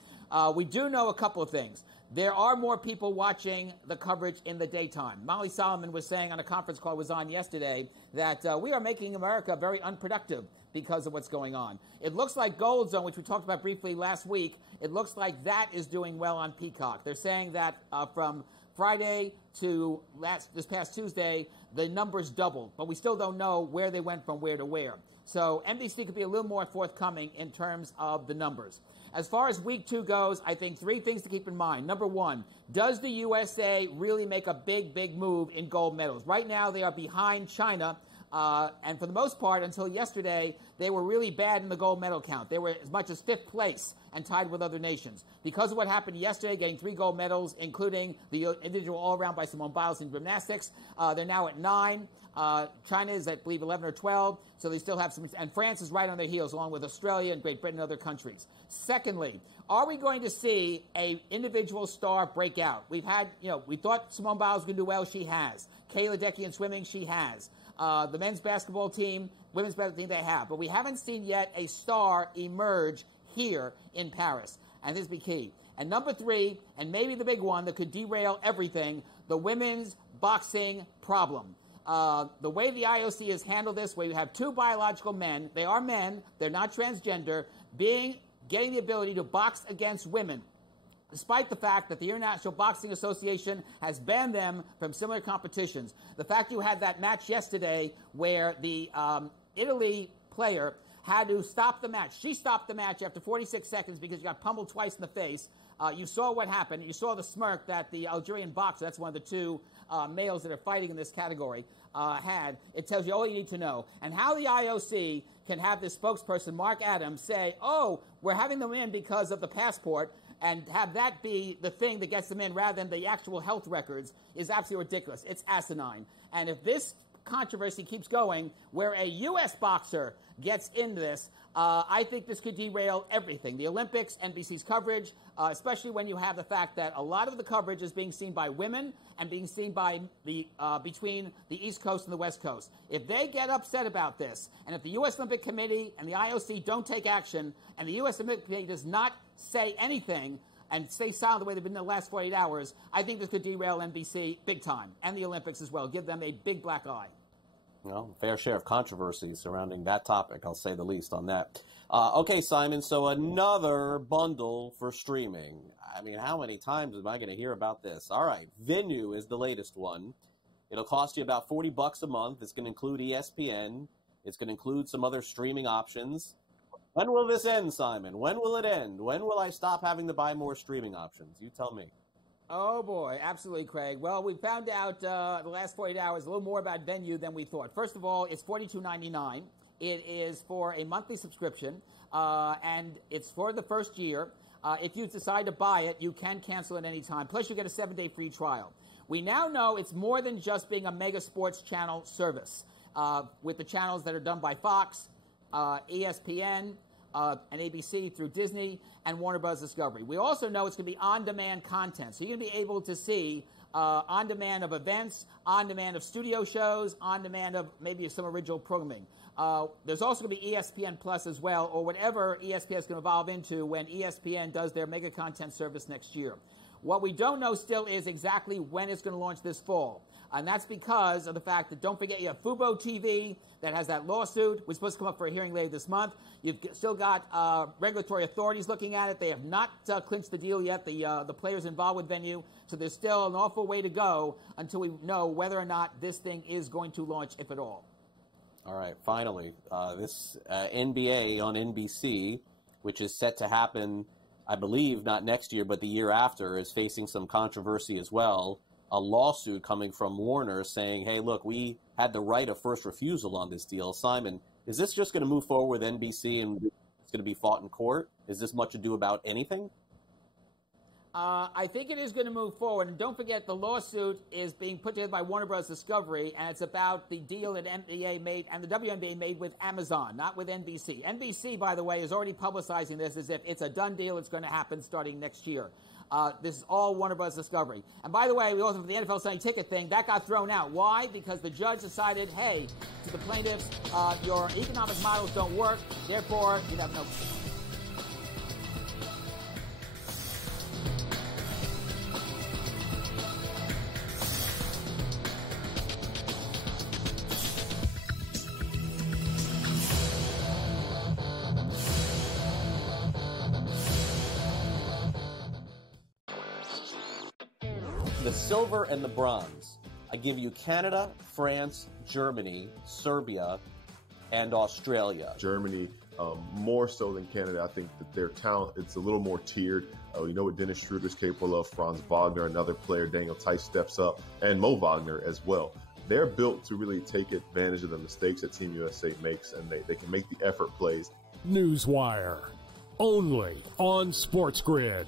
We do know a couple of things. There are more people watching the coverage in the daytime. Molly Solomon was saying on a conference call was on yesterday that we are making America very unproductive because of what's going on. It looks like Gold Zone, which we talked about briefly last week, it looks like that is doing well on Peacock. They're saying that from Friday to this past Tuesday, the numbers doubled, but we still don't know where they went from where to where. So NBC could be a little more forthcoming in terms of the numbers. As far as week 2 goes, I think 3 things to keep in mind. Number 1, does the USA really make a big move in gold medals? Right now, they are behind China. And for the most part, until yesterday, they were really bad in the gold medal count. They were as much as 5th place and tied with other nations. Because of what happened yesterday, getting 3 gold medals, including the individual all-around by Simone Biles in gymnastics, they're now at 9. China is, I believe, 11 or 12, so they still have some, and France is right on their heels, along with Australia and Great Britain and other countries. Secondly, are we going to see a individual star break out? We've had, we thought Simone Biles was going to do well. She has. Kayla Decky in swimming, she has. The men's basketball team, women's basketball team, they have. But we haven't seen yet a star emerge here in Paris, and this will be key. And number 3, and maybe the big one that could derail everything, the women's boxing problem. The way the IOC has handled this, where you have 2 biological men, they are men, they're not transgender, getting the ability to box against women, despite the fact that the International Boxing Association has banned them from similar competitions. The fact you had that match yesterday where the Italy player had to stop the match. She stopped the match after 46 seconds because she got pummeled twice in the face. You saw what happened. You saw the smirk that the Algerian boxer, that's one of the 2 males that are fighting in this category, had. It tells you all you need to know. And how the IOC can have this spokesperson, Mark Adams, say, we're having them in because of the passport, and have that be the thing that gets them in rather than the actual health records is absolutely ridiculous. It's asinine. And if this controversy keeps going, where a U.S. boxer gets into this, I think this could derail everything. The Olympics, NBC's coverage, especially when you have the fact that a lot of the coverage is being seen by women and being seen by the between the East Coast and the West Coast. If they get upset about this, and if the U.S. Olympic Committee and the IOC don't take action, and the U.S. Olympic Committee does not say anything and stay silent the way they've been in the last 48 hours, I think this could derail NBC big time, and the Olympics as well. Give them a big black eye. Well, fair share of controversy surrounding that topic, I'll say the least on that. Okay, Simon, so another bundle for streaming. I mean, how many times am I going to hear about this? All right, Venue is the latest one. It'll cost you about $40 a month. It's going to include ESPN. It's going to include some other streaming options. When will this end, Simon? When will it end? When will I stop having to buy more streaming options? You tell me. Oh, boy. Absolutely, Craig. Well, we found out the last 48 hours a little more about Venue than we thought. First of all, it's $42.99. It is for a monthly subscription, and it's for the first year. If you decide to buy it, you can cancel at any time. Plus, you get a 7-day free trial. We now know it's more than just being a mega sports channel service with the channels that are done by Fox, ESPN, and ABC through Disney and Warner Bros. Discovery. We also know it's going to be on-demand content. So you're going to be able to see on-demand of events, on-demand of studio shows, on-demand of maybe some original programming. There's also going to be ESPN Plus as well, or whatever ESPN is going to evolve into when ESPN does their mega content service next year. What we don't know still is exactly when it's going to launch this fall. And that's because of the fact that, don't forget, you have Fubo TV that has that lawsuit. We're supposed to come up for a hearing later this month. You've still got regulatory authorities looking at it. They have not clinched the deal yet, the players involved with Venue. So there's still an awful way to go until we know whether or not this thing is going to launch, if at all. All right, finally, this NBA on NBC, which is set to happen, I believe, not next year, but the year after, is facing some controversy as well. A lawsuit coming from Warner saying, hey, look, we had the right of first refusal on this deal. Simon, is this just going to move forward with NBC and it's going to be fought in court? Is this much ado about anything? I think it is going to move forward. And don't forget, the lawsuit is being put together by Warner Bros. Discovery, and it's about the deal that NBA made and the WNBA made with Amazon, not with NBC. NBC, by the way, is already publicizing this as if it's a done deal. It's going to happen starting next year. This is all Warner Bros. Discovery. And by the way, we also have the NFL Sunday Ticket thing. That got thrown out. Why? Because the judge decided, hey, to the plaintiffs, your economic models don't work. Therefore, you have no... The silver and the bronze. I give you Canada, France, Germany, Serbia, and Australia. Germany, more so than Canada, I think that their talent, it's a little more tiered. You know what Dennis Schroeder's capable of, Franz Wagner, another player, Daniel Tice steps up, and Mo Wagner as well. They're built to really take advantage of the mistakes that Team USA makes, and they can make the effort plays. NewsWire, only on SportsGrid.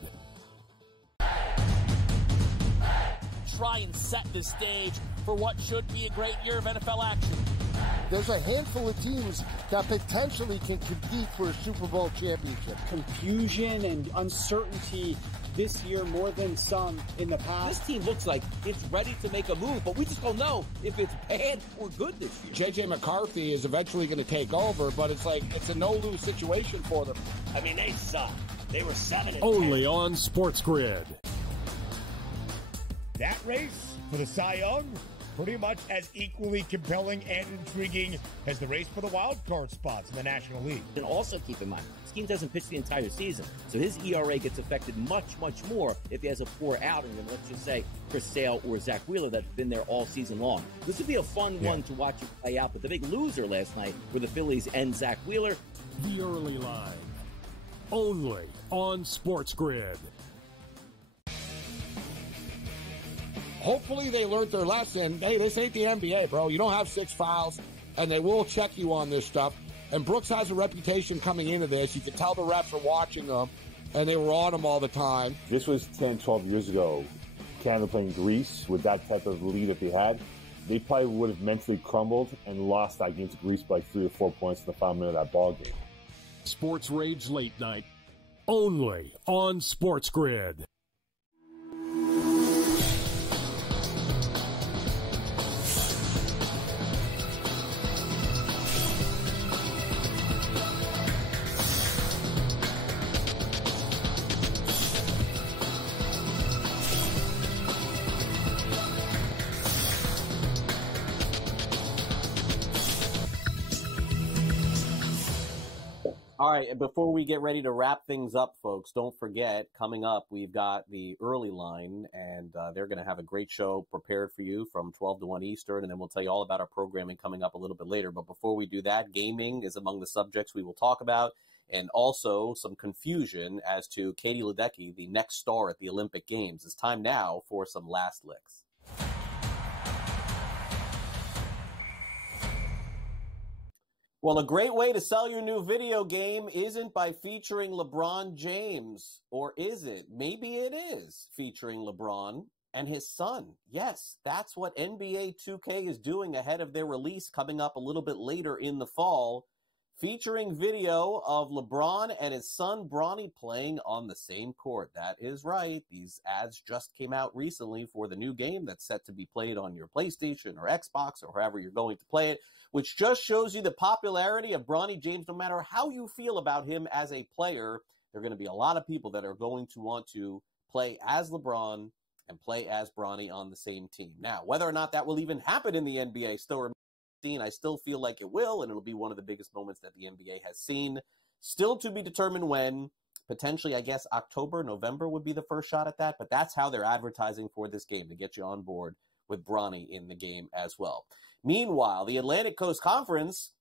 Try and set the stage for what should be a great year of NFL action. There's a handful of teams that potentially can compete for a Super Bowl championship. Confusion and uncertainty this year more than some in the past. This team looks like it's ready to make a move, but we just don't know if it's bad or good this year. J.J. McCarthy is eventually going to take over, but it's like it's a no-lose situation for them. I mean, they suck. They were 7-10. Only on SportsGrid. That race for the Cy Young, pretty much as equally compelling and intriguing as the race for the wild card spots in the National League. And also keep in mind, Skeen doesn't pitch the entire season, so his ERA gets affected much, much more if he has a poor outing than, let's just say, Chris Sale or Zach Wheeler that's been there all season long. This would be a fun one to watch it play out, but the big loser last night were the Phillies and Zach Wheeler. The early line, only on SportsGrid. Hopefully they learned their lesson. Hey, this ain't the NBA, bro. You don't have 6 fouls, and they will check you on this stuff. And Brooks has a reputation coming into this. You can tell the refs are watching them, and they were on him all the time. This was 10, 12 years ago. Canada playing Greece with that type of lead that they had. They probably would have mentally crumbled and lost that game to Greece by 3 or 4 points in the final minute of that ball game. Sports Rage Late Night, only on SportsGrid. All right, and before we get ready to wrap things up, folks, don't forget, coming up, we've got the early line, and they're going to have a great show prepared for you from 12 to 1 Eastern, and then we'll tell you all about our programming coming up a little bit later. But before we do that, gaming is among the subjects we will talk about, and also some confusion as to Katie Ledecky, the next star at the Olympic Games. It's time now for some last licks. Well, a great way to sell your new video game isn't by featuring LeBron James, or is it? Maybe it is featuring LeBron and his son. Yes, that's what NBA 2K is doing ahead of their release coming up a little bit later in the fall, featuring video of LeBron and his son Bronny playing on the same court. That is right. These ads just came out recently for the new game that's set to be played on your PlayStation or Xbox or however you're going to play it, which just shows you the popularity of Bronny James. No matter how you feel about him as a player, there are going to be a lot of people that are going to want to play as LeBron and play as Bronny on the same team. Now, whether or not that will even happen in the NBA still remains to be seen. I still feel like it will, and it'll be one of the biggest moments that the NBA has seen. Still to be determined when. Potentially, I guess, October, November would be the first shot at that, but that's how they're advertising for this game, to get you on board with Bronny in the game as well. Meanwhile, the Atlantic Coast Conference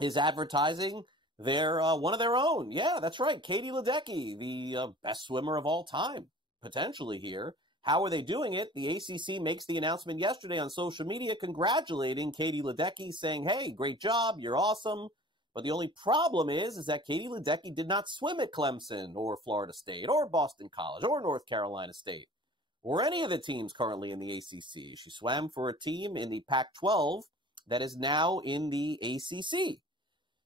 is advertising their one of their own. Yeah, that's right. Katie Ledecky, the best swimmer of all time, potentially here. How are they doing it? The ACC makes the announcement yesterday on social media congratulating Katie Ledecky, saying, hey, great job, you're awesome. But the only problem is that Katie Ledecky did not swim at Clemson or Florida State or Boston College or North Carolina State or any of the teams currently in the ACC. She swam for a team in the Pac-12 that is now in the ACC.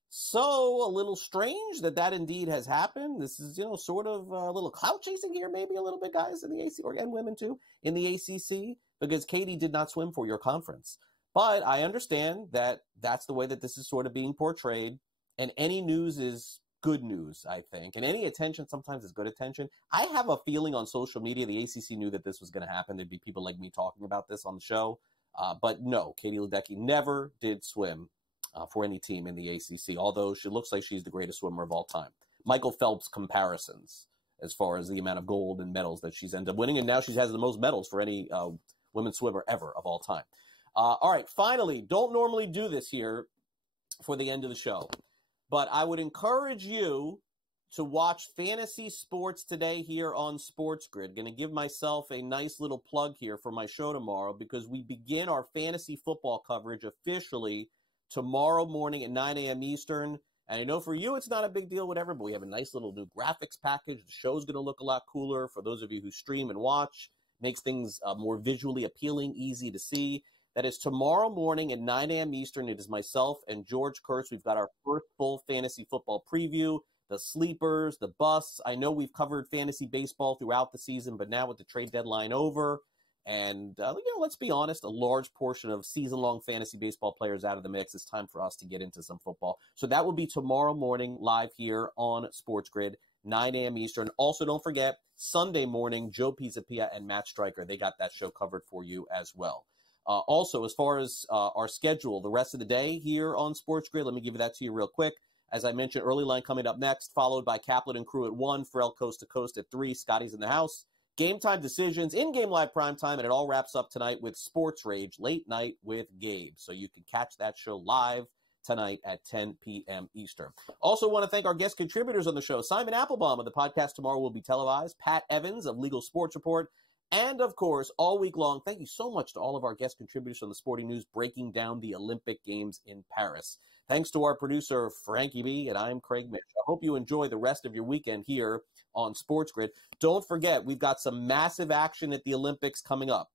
So a little strange that indeed has happened. This is, sort of a little clout chasing here, maybe a little bit, guys, in the ACC, and women too, in the ACC, because Katie did not swim for your conference. But I understand that that's the way that this is sort of being portrayed, and any news is good news, I think. And any attention sometimes is good attention. I have a feeling on social media the ACC knew that this was going to happen. There'd be people like me talking about this on the show. But no, Katie Ledecky never did swim for any team in the ACC, although she looks like she's the greatest swimmer of all time. Michael Phelps comparisons as far as the amount of gold and medals that she's ended up winning, and now she has the most medals for any women's swimmer ever of all time. All right, finally, don't normally do this here, for the end of the show. But I would encourage you to watch Fantasy Sports Today here on SportsGrid. Going to give myself a nice little plug here for my show tomorrow, because we begin our fantasy football coverage officially tomorrow morning at 9 a.m. Eastern. And I know for you it's not a big deal, whatever, but we have a nice little new graphics package. The show's going to look a lot cooler for those of you who stream and watch. Makes things more visually appealing, easy to see. That is tomorrow morning at 9 a.m. Eastern. It is myself and George Kurtz. We've got our first full fantasy football preview, the sleepers, the busts. I know we've covered fantasy baseball throughout the season, but now with the trade deadline over and, let's be honest, a large portion of season-long fantasy baseball players out of the mix, it's time for us to get into some football. So that will be tomorrow morning live here on SportsGrid, 9 a.m. Eastern. Also, don't forget, Sunday morning, Joe Pisapia and Matt Stryker, they got that show covered for you as well. Also, as far as our schedule, the rest of the day here on SportsGrid, let me give that to you real quick. As I mentioned, early line coming up next, followed by Kaplan and Crew at 1, Pharrell Coast to Coast at 3, Scotty's in the house. Game time decisions, in-game live prime time, and it all wraps up tonight with Sports Rage, late night with Gabe. So you can catch that show live tonight at 10 p.m. Eastern. Also want to thank our guest contributors on the show. Simon Applebaum of the podcast tomorrow will be televised. Pat Evans of Legal Sports Report. And, of course, all week long, thank you so much to all of our guest contributors on the Sporting News breaking down the Olympic Games in Paris. Thanks to our producer, Frankie B, and I'm Craig Mish. I hope you enjoy the rest of your weekend here on SportsGrid. Don't forget, we've got some massive action at the Olympics coming up.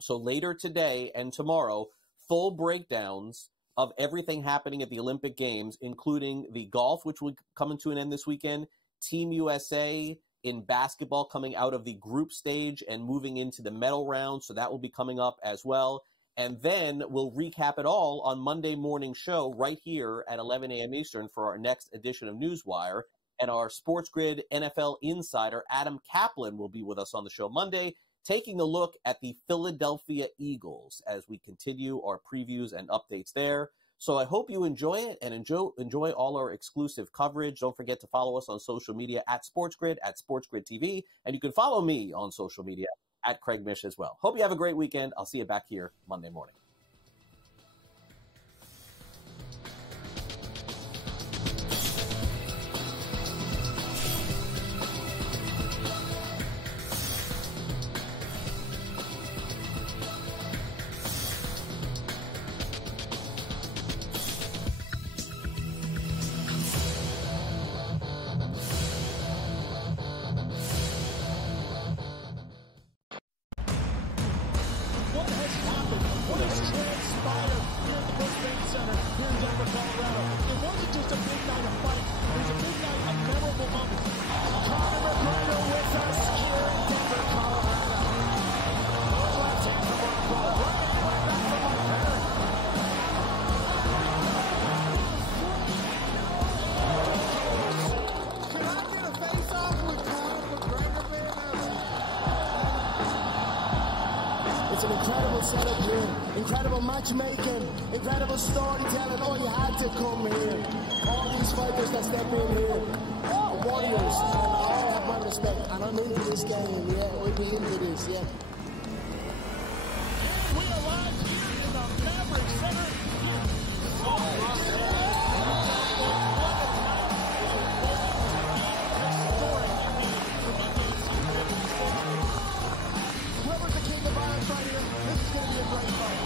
So later today and tomorrow, full breakdowns of everything happening at the Olympic Games, including the golf, which will come to an end this weekend, Team USA in basketball coming out of the group stage and moving into the medal round. So that will be coming up as well. And then we'll recap it all on Monday morning show right here at 11 a.m. Eastern for our next edition of NewsWire. And our SportsGrid NFL insider, Adam Kaplan, will be with us on the show Monday, taking a look at the Philadelphia Eagles as we continue our previews and updates there. So I hope you enjoy it and enjoy all our exclusive coverage. Don't forget to follow us on social media at SportsGrid, at SportsGrid TV. And you can follow me on social media at Craig Mish as well. Hope you have a great weekend. I'll see you back here Monday morning. Incredible matchmaking, incredible storytelling. Oh, you had to come here. All these fighters that step in here, warriors, and I have my respect. And I'm into this game, yeah. We'll be into this, yeah. We are live here in the Maverick Center. Whoever's the king of violence right here, this is going to be a great fight.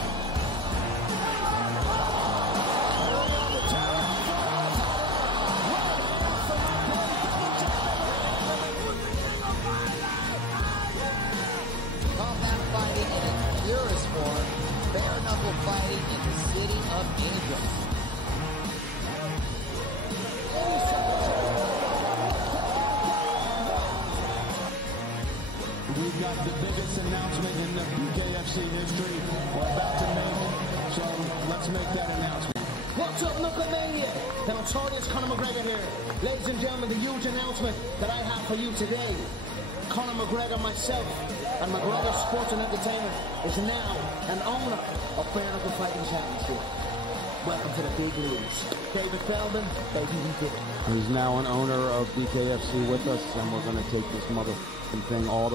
Fighting in the city of angels. We've got the biggest announcement in the BKFC history we're about to make, so let's make that announcement. What's up, Knucklemania? The notorious Conor McGregor here. Ladies and gentlemen, the huge announcement that I have for you today. Conor McGregor, myself, and McGregor Sports and Entertainment is now an owner of Bare Knuckle Fighting Championship. Welcome to the big news. David Feldman, baby, we did it. He's now an owner of BKFC with us, and we're going to take this motherfucking thing all the way.